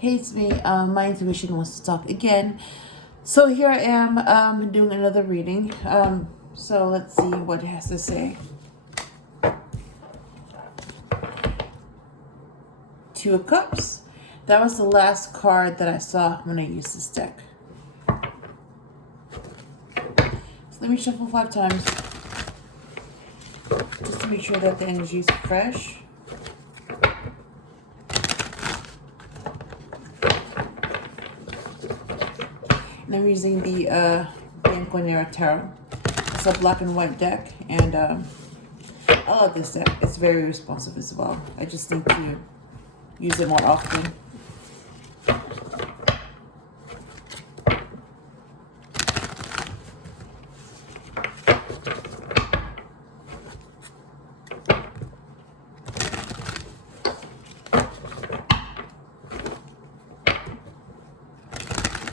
Hey, it's me. My intuition wants to talk again. So here I am doing another reading. So let's see what it has to say. Two of Cups. That was the last card that I saw when I used this deck. So let me shuffle 5 times. Just to make sure that the energy is fresh. And I'm using the Bianco Nero Tarot. It's a black and white deck, and I love this deck. It's very responsive as well. I just need to use it more often.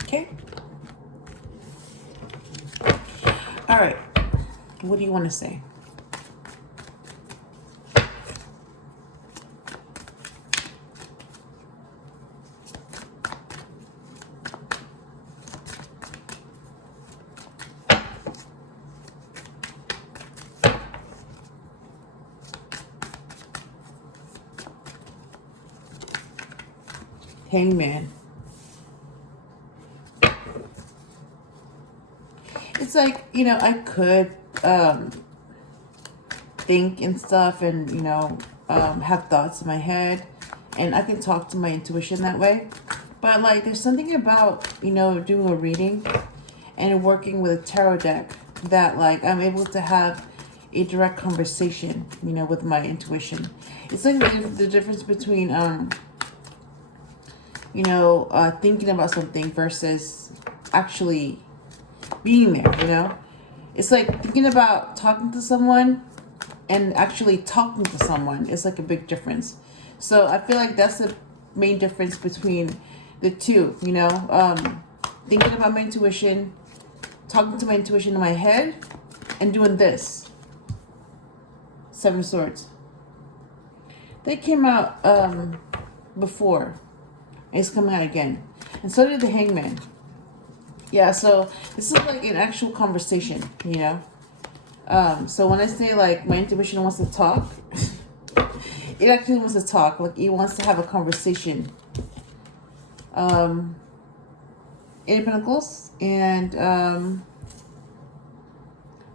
Okay. All right. What do you want to say? Hangman. It's like, you know, I could think and stuff and, you know, have thoughts in my head, and I can talk to my intuition that way. But like, there's something about, you know, doing a reading and working with a tarot deck that like I'm able to have a direct conversation, you know, with my intuition. It's like the difference between you know, thinking about something versus actually being there, you know? It's like thinking about talking to someone and actually talking to someone is like a big difference. So I feel like that's the main difference between the two, you know? Thinking about my intuition, talking to my intuition in my head, and doing this. 7 of Swords. They came out before. It's coming out again. And so did the Hangman. Yeah, so this is like an actual conversation, you know? So when I say like my intuition wants to talk, it actually wants to talk. Like it wants to have a conversation. 8 of Pentacles and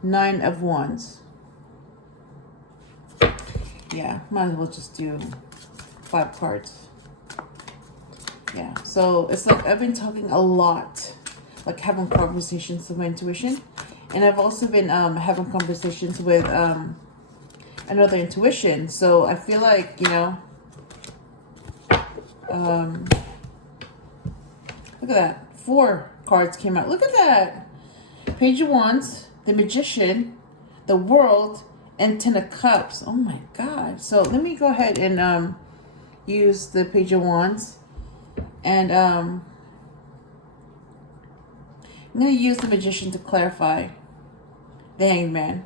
9 of Wands. Yeah, might as well just do 5 cards. Yeah, so it's like I've been talking a lot, like having conversations with my intuition, and I've also been having conversations with another intuition. So I feel like, you know, look at that, 4 cards came out. Look at that. Page of Wands, the Magician, the World, and 10 of Cups. Oh my God. So let me go ahead and use the Page of Wands. And I'm going to use the Magician to clarify the Hangman.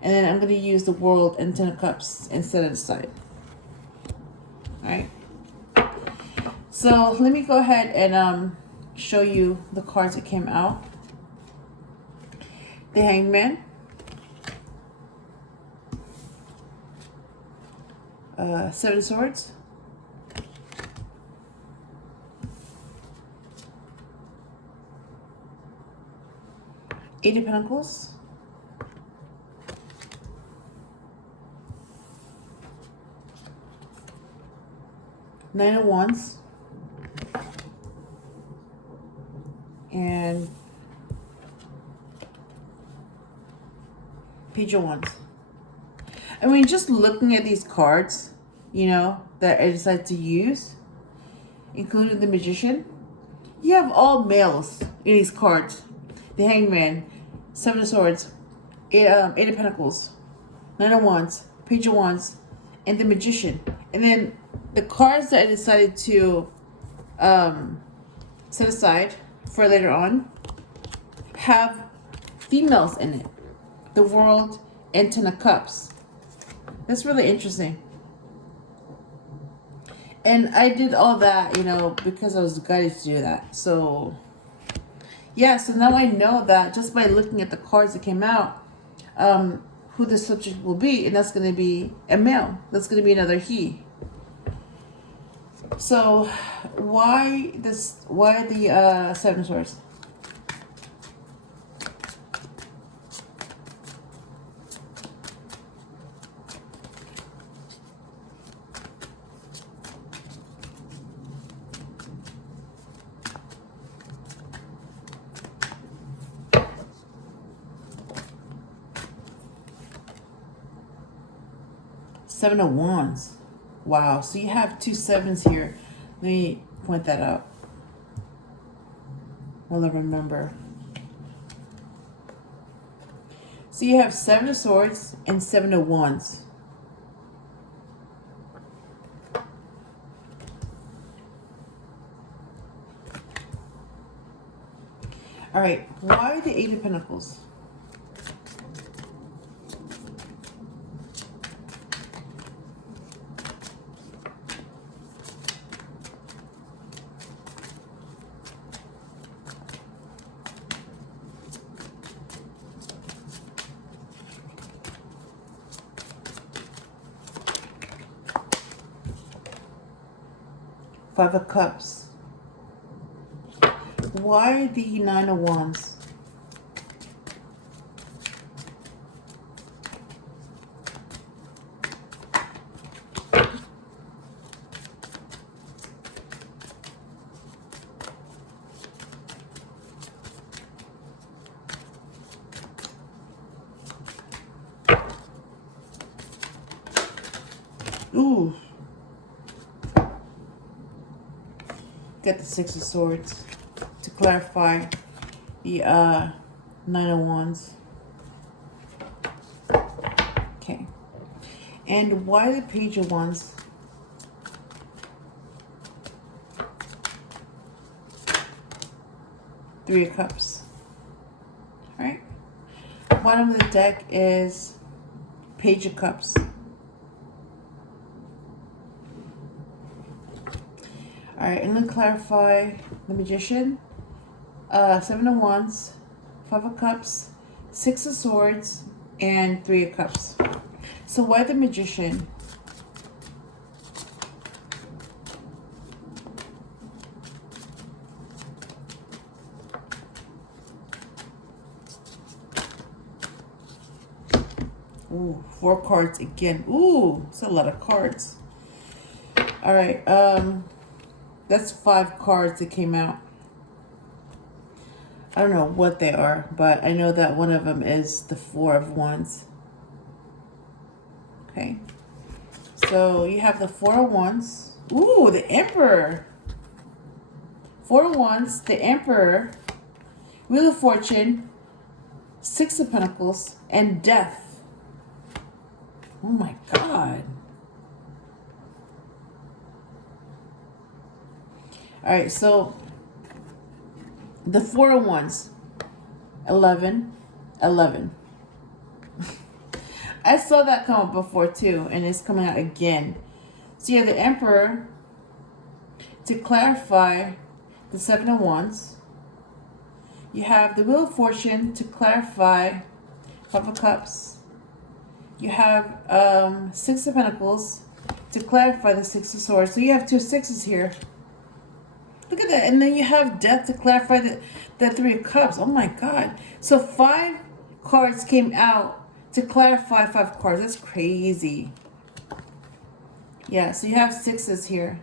And then I'm going to use the World and 10 of Cups and set it aside. Alright. So let me go ahead and show you the cards that came out. The Hangman. 7 of Swords. Eight of Pentacles. Nine of Wands. And Page of Wands. I mean, just looking at these cards, you know, that I decided to use, including the Magician, you have all males in these cards. The Hangman, 7 of Swords, 8 of Pentacles, 9 of Wands, Page of Wands, and the Magician. And then the cards that I decided to set aside for later on have females in it. The World and 10 of Cups. That's really interesting. And I did all that, you know, because I was guided to do that. So, yeah, so now I know that just by looking at the cards that came out, who the subject will be, and that's going to be a male. That's going to be another he. So, why this? Why the Seven of Swords? Seven of Wands. Wow. So you have two sevens here. Let me point that out. Well, I remember. So you have Seven of Swords and Seven of Wands. All right. Why the Eight of Pentacles? Five of Cups. Why the Nine of Wands? Ooh. Got the Six of Swords to clarify the Nine of Wands. Okay. And why the Page of Wands? Three of Cups. All right. Bottom of the deck is Page of Cups. All right, and then clarify the Magician, Seven of Wands, Five of Cups, Six of Swords, and Three of Cups. So why the Magician? Ooh, 4 cards again. Ooh, it's a lot of cards. All right, that's 5 cards that came out. I don't know what they are, but I know that one of them is the Four of Wands. Okay. So you have the Four of Wands. Ooh, the Emperor. Four of Wands, the Emperor, Wheel of Fortune, Six of Pentacles, and Death. Oh my God. All right, so the Four of Wands, 11, 11. I saw that come up before too, and it's coming out again. So you have the Emperor to clarify the Seven of Wands. You have the Wheel of Fortune to clarify Five of Cups. You have Six of Pentacles to clarify the Six of Swords. So you have 2 sixes here. Look at that. And then you have Death to clarify the Three of Cups. Oh my God. So 5 cards came out to clarify 5 cards. That's crazy. Yeah, so you have sixes here.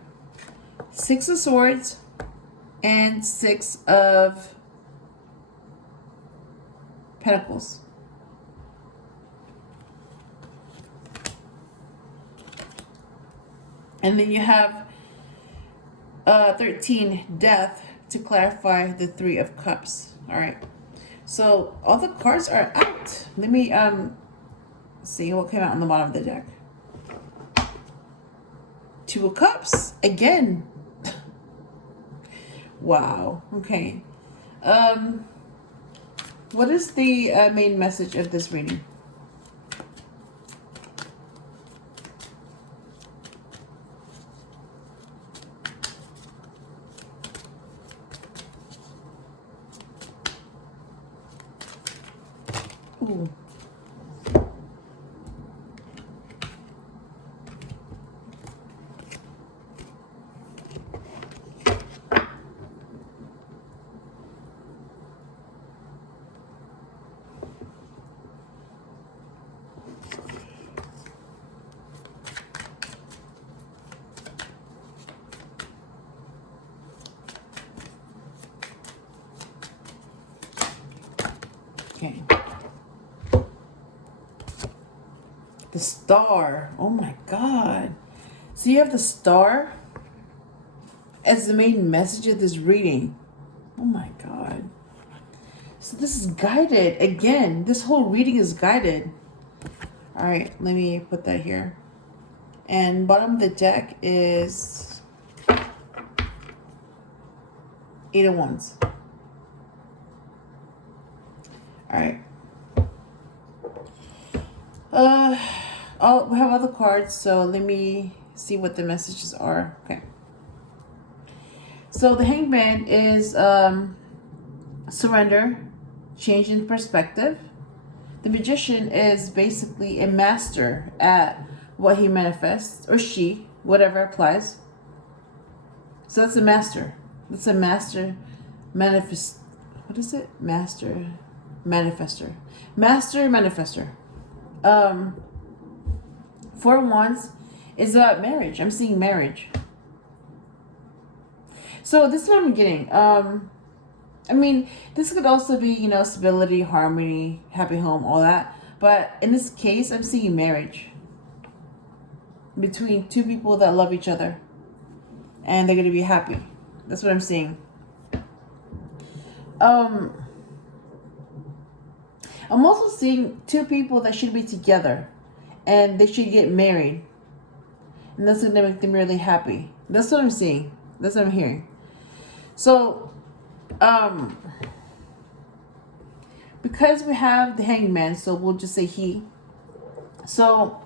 6 of Swords and 6 of Pentacles. And then you have 13, Death, to clarify the Three of Cups. All right. So all the cards are out. Let me see what came out on the bottom of the deck. 2 of Cups again. Wow. Okay. What is the main message of this reading? Ooh. Okay. The Star. Oh my God. So you have the Star as the main message of this reading. Oh my God. So this is guided. Again, this whole reading is guided. All right, let me put that here. And bottom of the deck is 8 of Wands. All right. We have other cards, so let me see what the messages are. Okay. So the Hangman is surrender, change in perspective. The Magician is basically a master at what he manifests, or she, whatever applies. So that's a master. That's a master manifest. What is it? Master manifester. Master manifester. 4 of Wands is about marriage. I'm seeing marriage. So this is what I'm getting. I mean, this could also be, you know, stability, harmony, happy home, all that. But in this case, I'm seeing marriage between two people that love each other. And they're going to be happy. That's what I'm seeing. I'm also seeing two people that should be together. And they should get married. And that's going to make them really happy. That's what I'm seeing. That's what I'm hearing. So, because we have the Hangman, so we'll just say he. So,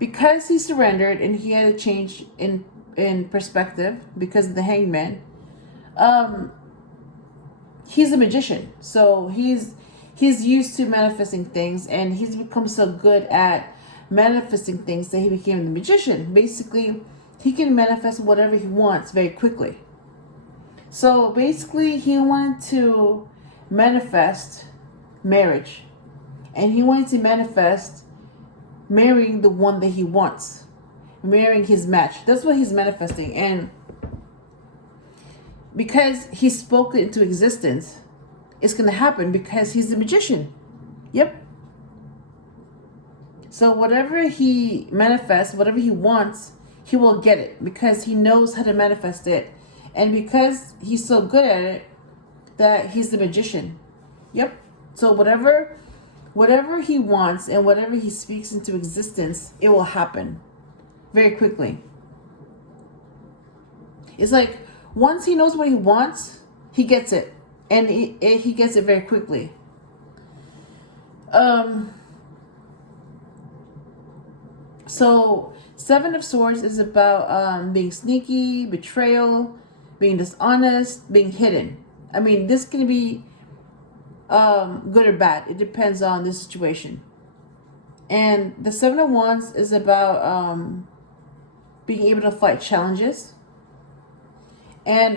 because he surrendered and he had a change in perspective because of the Hangman, he's a magician. So he's used to manifesting things, and he's become so good at manifesting things that he became the magician. Basically, he can manifest whatever he wants very quickly. So basically, he wanted to manifest marriage, and he wanted to manifest marrying the one that he wants, marrying his match. That's what he's manifesting. And because he spoke it into existence, it's going to happen because he's a magician. Yep. So whatever he manifests, whatever he wants, he will get it because he knows how to manifest it. And because he's so good at it, that he's the magician. Yep. So whatever he wants and whatever he speaks into existence, it will happen very quickly. It's like once he knows what he wants, he gets it. And he gets it very quickly. So 7 of Swords is about being sneaky, betrayal, being dishonest, being hidden. I mean, this can be good or bad. It depends on the situation. And the 7 of Wands is about being able to fight challenges. And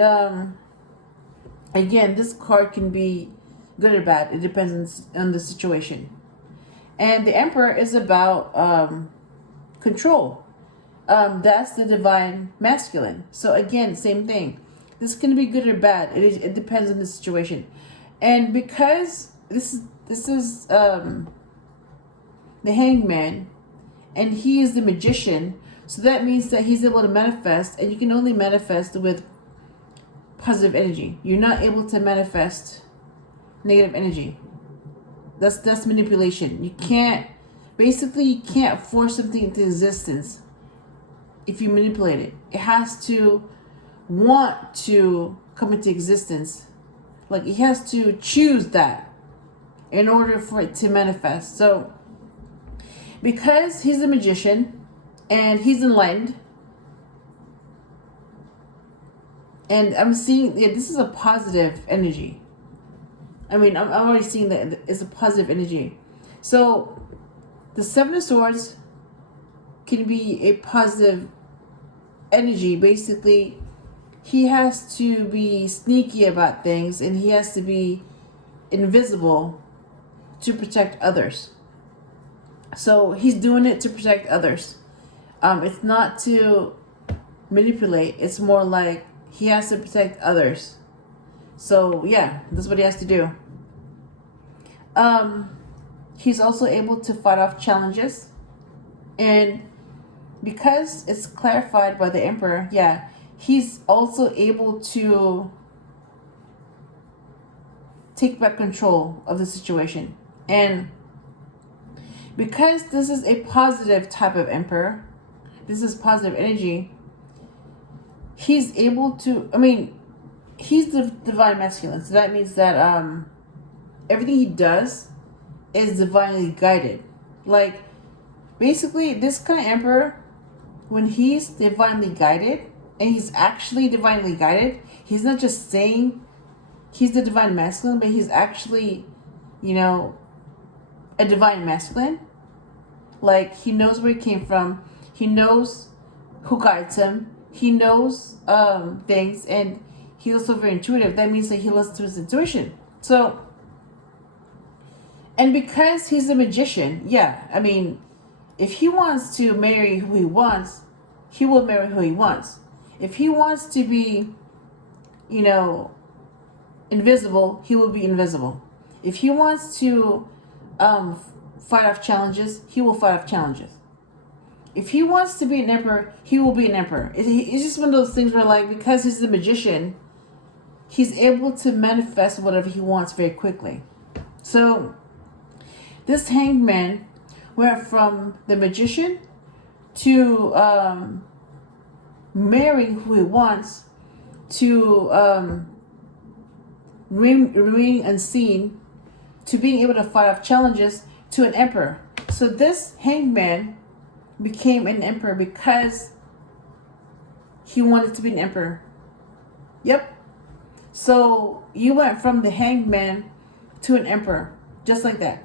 again, this card can be good or bad. It depends on the situation. And the Emperor is about control. That's the divine masculine. So again, same thing. This can be good or bad. It depends on the situation. And because this is the Hangman, and he is the magician, so that means that he's able to manifest, and you can only manifest with positive energy. You're not able to manifest negative energy. That's manipulation. You can't force something into existence if you manipulate it. It has to want to come into existence. Like, he has to choose that in order for it to manifest. So because he's a magician and he's enlightened, and I'm seeing, this is a positive energy. I mean, I'm already seeing that it's a positive energy. So the Seven of Swords can be a positive energy. Basically, he has to be sneaky about things, and he has to be invisible to protect others. So he's doing it to protect others. It's not to manipulate. It's more like he has to protect others. So yeah, that's what he has to do. He's also able to fight off challenges. And because it's clarified by the Emperor, yeah, he's also able to take back control of the situation. And because this is a positive type of Emperor, this is positive energy, he's able to, he's the divine masculine. So that means that everything he does is divinely guided. Like, basically, this kind of Emperor, when he's divinely guided, and he's actually divinely guided, he's not just saying he's the divine masculine, but he's actually, a divine masculine. Like, he knows where he came from. He knows who guides him. He knows things, and he's also very intuitive. That means that he listens to his intuition. So, and because he's a magician, yeah, if he wants to marry who he wants, he will marry who he wants. If he wants to be, invisible, he will be invisible. If he wants to fight off challenges, he will fight off challenges. If he wants to be an emperor, he will be an emperor. It's just one of those things where, like, because he's a magician, he's able to manifest whatever he wants very quickly. So this Hanged Man went from the magician to marrying who he wants to remaining unseen to being able to fight off challenges to an emperor. So this Hanged Man became an emperor because he wanted to be an emperor. Yep. So you went from the Hanged Man to an emperor, just like that.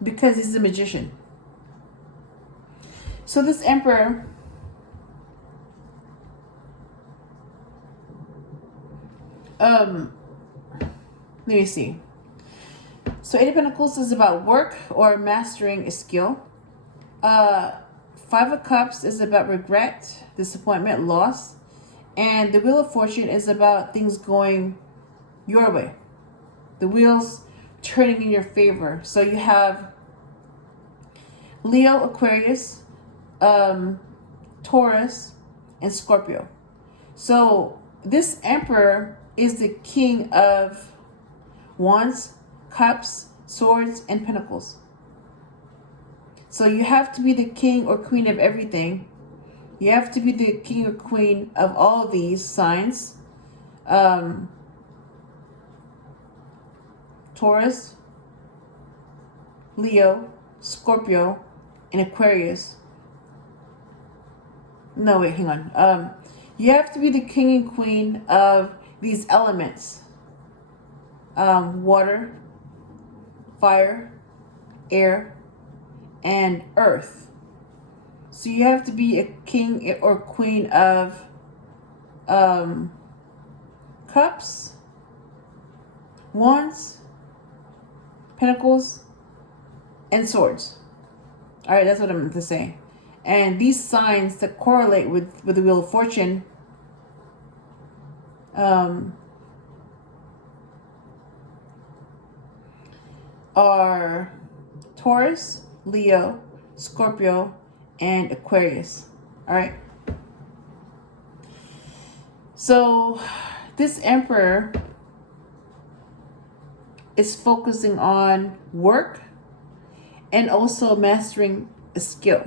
Because he's a magician. So this emperor let me see. So Eight of Pentacles is about work or mastering a skill. Five of Cups is about regret, disappointment, loss. And the Wheel of Fortune is about things going your way. The wheels turning in your favor. So you have Leo, Aquarius, Taurus, and Scorpio. So this Emperor is the King of Wands, Cups, Swords, and Pentacles. So you have to be the king or queen of everything. You have to be the king or queen of all of these signs. Taurus, Leo, Scorpio, and Aquarius. No, wait, hang on. You have to be the king and queen of these elements. Water, fire, air, and earth. So you have to be a king or queen of cups, wands, pentacles, and swords. All right, that's what I meant to say. And these signs that correlate with the Wheel of Fortune are Taurus, Leo, Scorpio, and Aquarius. All right. So this Emperor is focusing on work and also mastering a skill.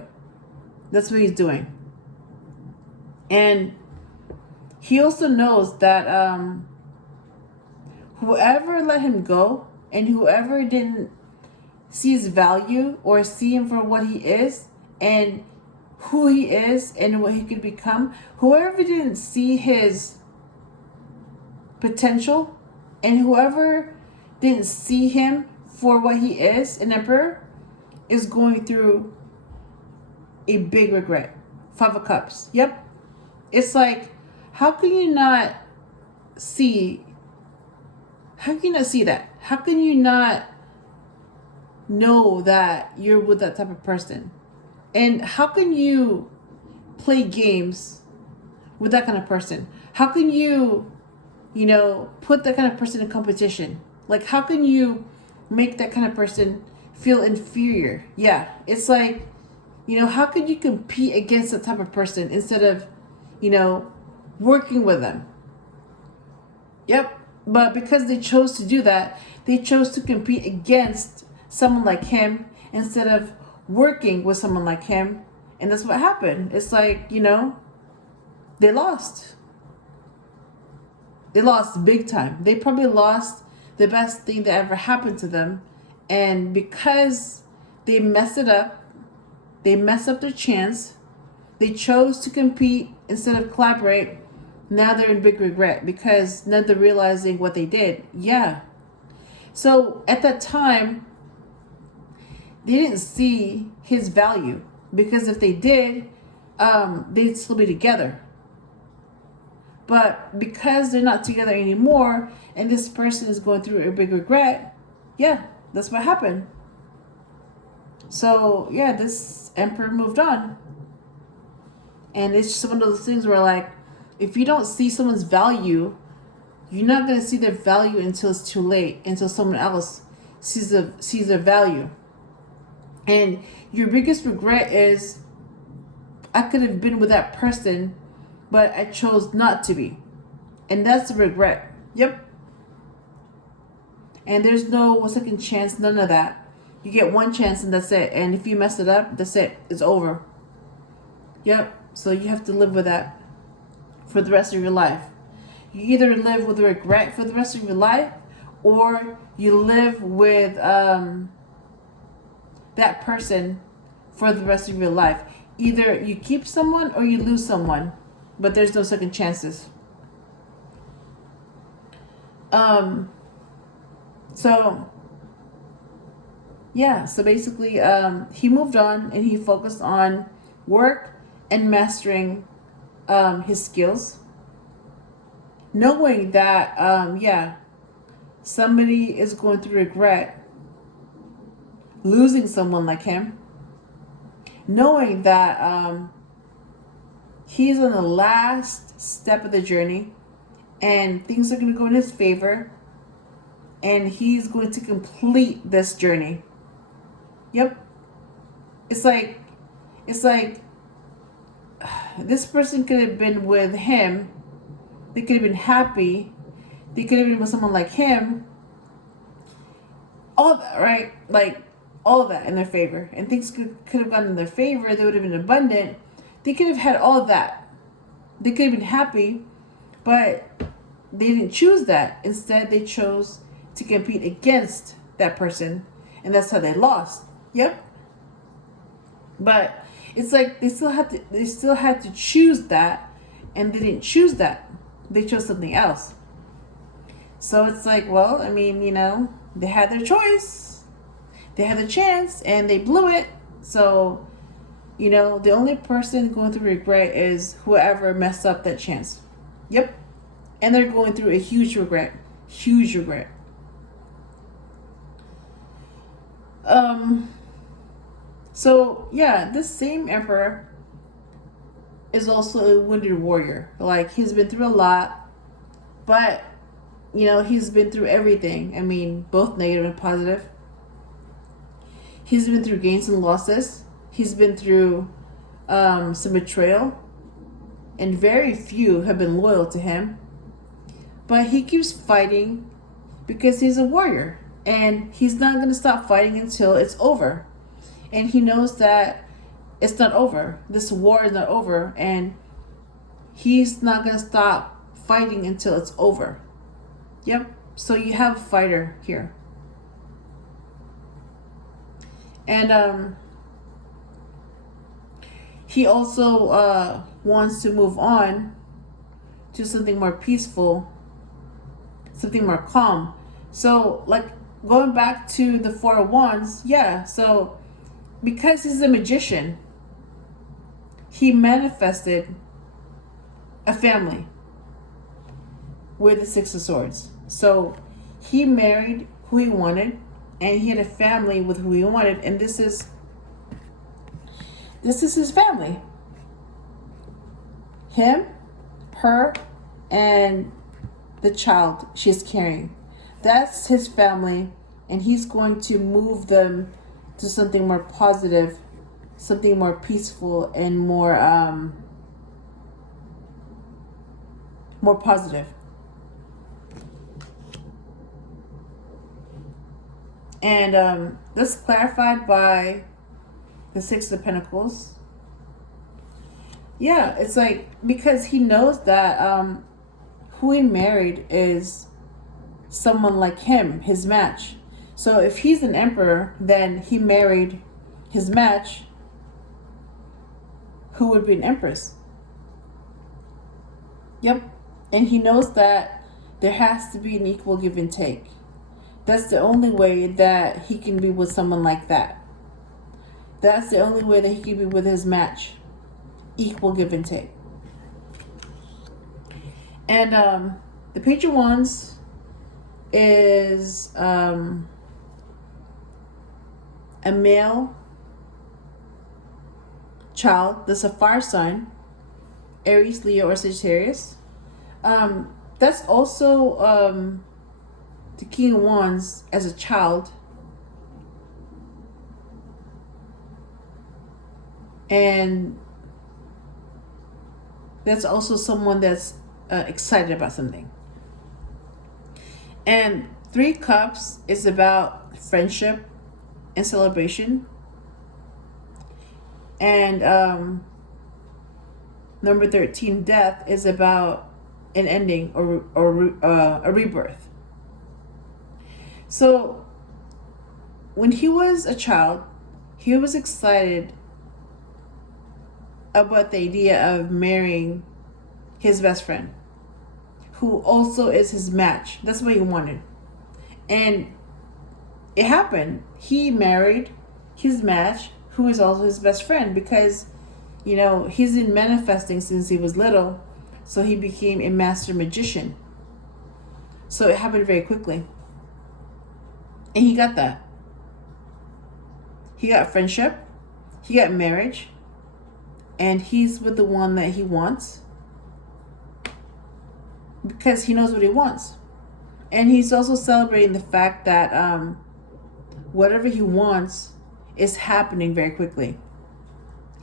That's what he's doing. And he also knows that whoever let him go and whoever didn't see his value or see him for what he is and who he is and what he could become, whoever didn't see his potential and whoever didn't see him for what he is, an emperor, is going through a big regret. 5 of Cups. Yep. It's like, how can you not see? How can you not see that? How can you not know that you're with that type of person? And how can you play games with that kind of person? How can you, put that kind of person in competition? Like, how can you make that kind of person feel inferior? Yeah, it's like, how could you compete against that type of person instead of, working with them? Yep. But because they chose to do that, they chose to compete against someone like him instead of working with someone like him. And that's what happened. It's like, they lost. They lost big time. They probably lost the best thing that ever happened to them. And because they messed it up, they messed up their chance, they chose to compete instead of collaborate. Now they're in big regret because now they're realizing what they did. Yeah. So at that time, they didn't see his value, because if they did, they'd still be together. But because they're not together anymore and this person is going through a big regret, yeah, that's what happened. So yeah, this emperor moved on. And it's just one of those things where, like, if you don't see someone's value, you're not going to see their value until it's too late, until someone else sees their value. And your biggest regret is, I could have been with that person, but I chose not to be. And that's the regret. Yep. And there's no second chance, none of that. You get one chance and that's it. And if you mess it up, that's it. It's over. Yep. So you have to live with that for the rest of your life. You either live with regret for the rest of your life, or you live with that person for the rest of your life. Either you keep someone or you lose someone, but there's no second chances. So yeah, so basically he moved on and he focused on work and mastering his skills, knowing that somebody is going through regret losing someone like him, knowing that he's on the last step of the journey and things are going to go in his favor and he's going to complete this journey. Yep. It's like this person could have been with him. They could have been happy. They could have been with someone like him. All of that, right? Like, all of that in their favor. And things could have gone in their favor. They would have been abundant. They could have had all of that. They could have been happy. But they didn't choose that. Instead, they chose to compete against that person. And that's how they lost. Yep. But it's like they still had to choose that, and they didn't choose that. They chose something else. So it's like, well, I mean, they had their choice. They had the chance and they blew it. So, the only person going through regret is whoever messed up that chance. Yep. And they're going through a huge regret. Huge regret. So yeah, this same emperor is also a wounded warrior. Like, he's been through a lot, but he's been through everything. I mean, both negative and positive. He's been through gains and losses. He's been through some betrayal, and very few have been loyal to him. But he keeps fighting because he's a warrior, and he's not going to stop fighting until it's over. And he knows that it's not over. This war is not over, and he's not going to stop fighting until it's over. Yep. So you have a fighter here. And he also wants to move on to something more peaceful, something more calm, So, like, going back to the Four of Wands, yeah, so because he's a magician, he manifested a family with the Six of Swords. So he married who he wanted, and he had a family with who he wanted, and this is his family. Him, her, and the child she's carrying. That's his family, and he's going to move them to something more positive, something more peaceful, and more positive. And this is clarified by the Six of Pentacles. Yeah, it's like, because he knows that who he married is someone like him, his match. So if he's an emperor, then he married his match, who would be an empress. Yep. And he knows that there has to be an equal give and take. That's the only way that he can be with someone like that. That's the only way that he can be with his match. Equal give and take. And the Page of Wands is a male child. That's a fire sign. Aries, Leo, or Sagittarius. That's also the King of Wands as a child. And that's also someone that's excited about something. And Three Cups is about friendship and celebration. And number 13, Death, is about an ending or a rebirth. So when he was a child, he was excited about the idea of marrying his best friend, who also is his match. That's what he wanted. And it happened. He married his match, who is also his best friend, because, you know, he's been manifesting since he was little. So he became a master magician. So it happened very quickly. And he got that. He got friendship. He got marriage. And he's with the one that he wants. Because he knows what he wants. And he's also celebrating the fact that whatever he wants is happening very quickly.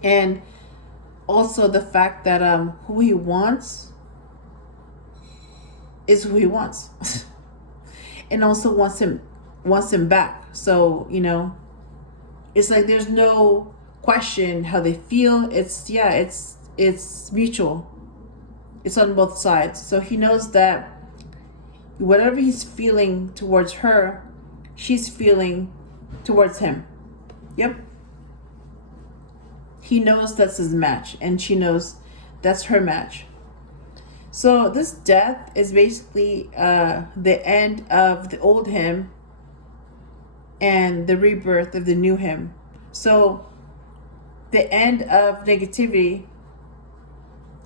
And also the fact that who he wants is who he wants. And also wants him back. So, you know, it's like there's no question how they feel. It's mutual. It's on both sides. So he knows that whatever he's feeling towards her, she's feeling towards him. Yep. He knows that's his match, and she knows that's her match. So this death is basically the end of the old him and the rebirth of the new him. So the end of negativity,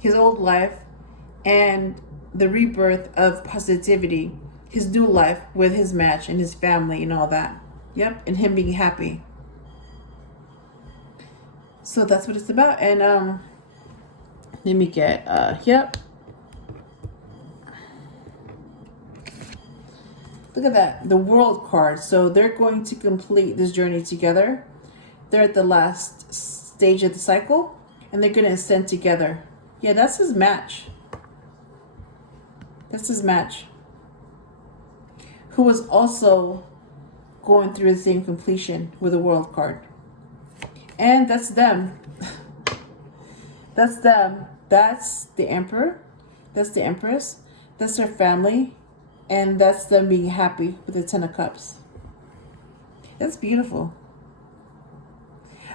his old life, and the rebirth of positivity, his new life with his match and his family and all that. Yep, and him being happy. So that's what it's about. And let me get yep. Look at that, the World card. So they're going to complete this journey together. They're at the last stage of the cycle, and they're going to ascend together. Yeah, that's his match. That's his match. Who was also going through the same completion with the World card. And that's them. That's them. That's the Emperor. That's the Empress. That's their family. And that's them being happy with the Ten of Cups. That's beautiful.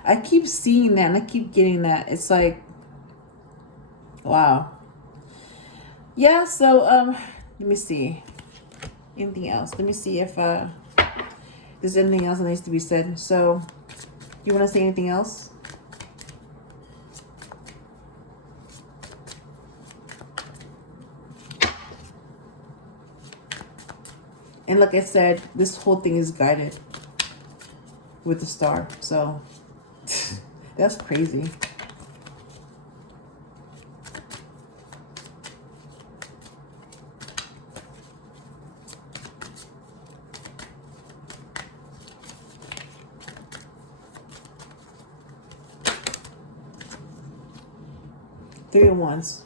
I keep seeing that and I keep getting that. It's like, wow. Yeah, so let me see. Anything else? Let me see if there's anything else that needs to be said. So, you want to say anything else? And like I said, this whole thing is guided with the star. So, that's crazy. Three of Wands.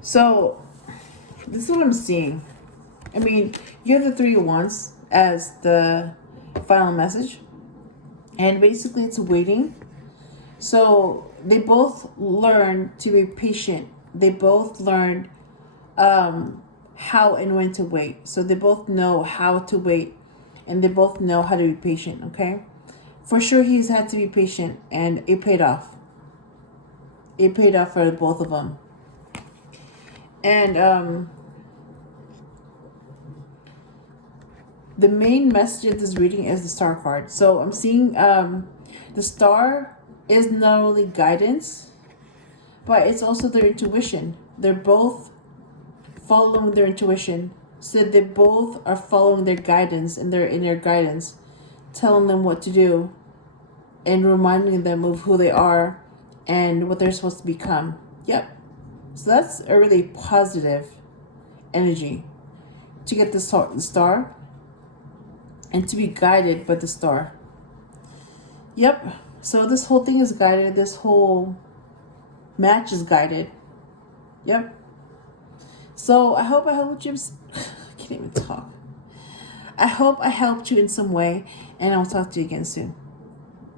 So, this is what I'm seeing. I mean, you have the Three of Wands as the final message. And basically it's waiting. So, they both learn to be patient. They both learned how and when to wait. So, they both know how to wait. And they both know how to be patient, okay? For sure, he's had to be patient. And it paid off. It paid off for both of them. And the main message of this reading is the Star card. So I'm seeing the Star is not only guidance, but it's also their intuition. They're both following their intuition. So they both are following their guidance and their inner guidance, telling them what to do and reminding them of who they are and what they're supposed to become. Yep. So that's a really positive energy to get the star and to be guided by the star. Yep. So this whole thing is guided. This whole match is guided. Yep. So I hope I helped you. I can't even talk. I hope I helped you in some way, and I'll talk to you again soon.